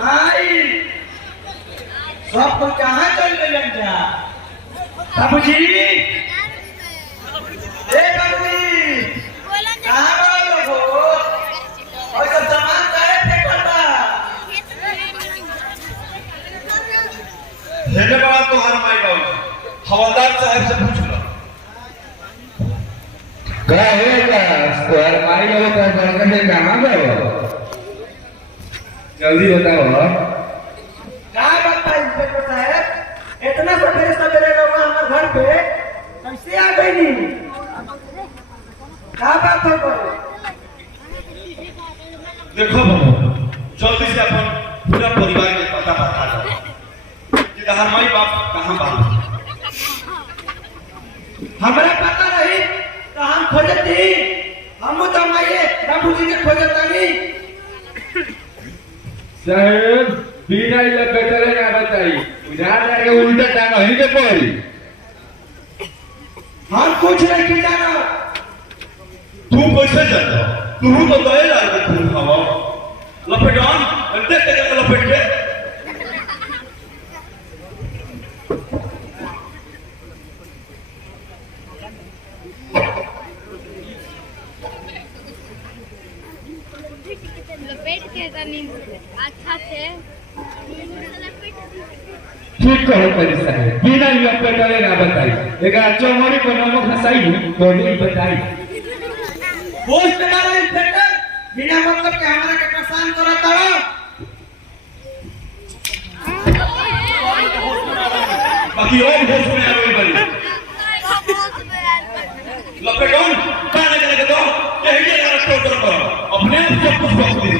नहीं सब कोई कहाँ चल गए जा बाबूजी बाबूजी कहाँ गए लोग और सब सामान काहे फेंकल बा हेले बाबा तोहार माई बाबू हवलदार साहब से पूछ लो क्या है तोहार माई बाबू का बरकत कहाँ गए जल्दी बताओ क्या बात है इंस्पेक्टर साहब इतना सवेरे सवेरे लोग हमारे घर पे कैसे आ गई नहीं क्या बात है देखो बाबू जल्दी से अपन पूरा परिवार के पता बता दो कि तोहार माई बाप कहाँ बा हमारा पता नहीं तो हम खोजती हम तो माये बाबूजी के खोजता नहीं साहब बिना ये बेटरे ना बताई उधार जाके उल्टा टांग ही के पड़ी हम कुछ नहीं की जाना तू कैसे जानता तू तो दया लाल के खून खावा लपेटान देख के लपेट के लपेट के तनी अच्छा से ठीक कहो परी साहब बिना ये बेटरे ना बताई एका चौमरी को नमक हसाई तो नहीं बताई पोस्ट डालो इंस्पेक्टर बिना मतलब के हमारा के परेशान करता रहो बाकी और होश में आ गई बड़ी लपेटान काने के दो यही जगह रखो करो अपने आप सब कुछ बक दी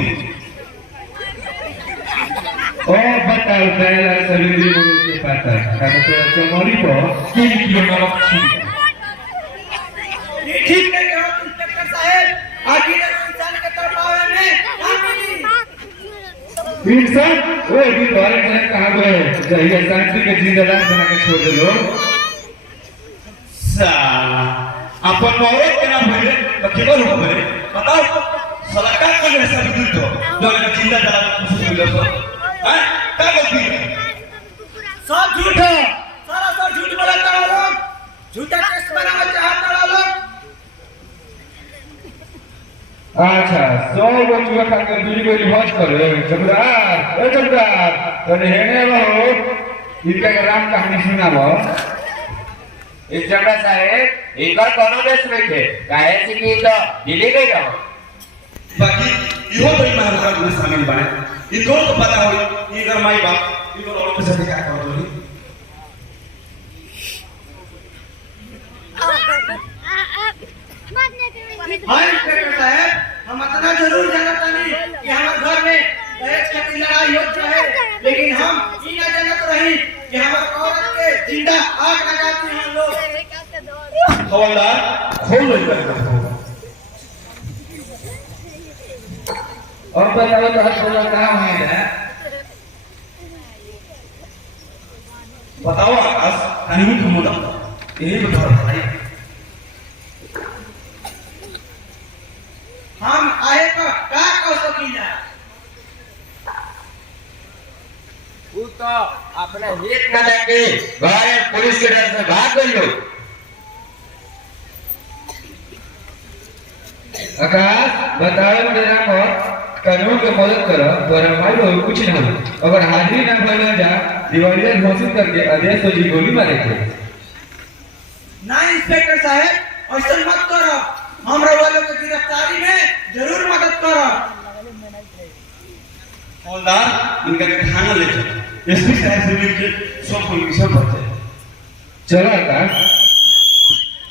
ओ बताओ पहला शरीर के पता है तो चौमरी को 3 किलो नमक छी ये ठीक है कि इंस्पेक्टर साहब आगे इंसान के तरफावे में काम मिली इंसान वो भी द्वारे से कहा गए चाहिए शांति के जिंदगी बना के छोड़ दे लोग साला अपन औरत के नाम भइले तो केवल हो गए बताओ साला का कोई ऐसा विद्युत हो जो ने जिंदा जला खुशी मिले तो हैं का गलती है सब झूठ है सारा सब झूठ बोलता है लोग झूठा केस बनाना चाहता है लोग अच्छा 100 गो चूहा खा के दूरी को रिवर्स करे जबरदार तो हेने रहो इनका राम कहानी सुनाबो इस जगह साहेब इनका कोनो देश में थे काहे से कि तो दिल्ली गई रहो बाकी इहो तो महाराज में शामिल बने इनको तो पता हो इनका माई बाप इनको औरत के साथ क्या कर रही हाँ इंस्पेक्टर साहब हम इतना जरूर जानता नहीं कि हमारे घर में दहेज की लड़ाई होती है लेकिन हम ये ना जानत रही कि हमारे औरत के जिंदा आग लगाते हैं लोग हवलदार खोल लो इनका और बताओ तो हर कोई काम है ना बताओ आकाश हनीमून का मुद्दा यही बताओ भाई हम आए तो का कह सकीला वो तो अपने हित न लेके बाहर पुलिस के डर से भाग गई लोग आकाश बताओ मेरा को कानून के मदद करो पर हमारे लोग कुछ ना हो अगर हाजिरी ना भरना जा दिवाली घोषित करके आदेश तो जी गोली मारे थे ना इंस्पेक्टर साहब ऐसा मत करो हमरा वालों की गिरफ्तारी में जरूर मदद करो हवलदार इनका थाना ले चलो एसपी साहब से मिलकर सब पुलिस सब बताए चलो आकाश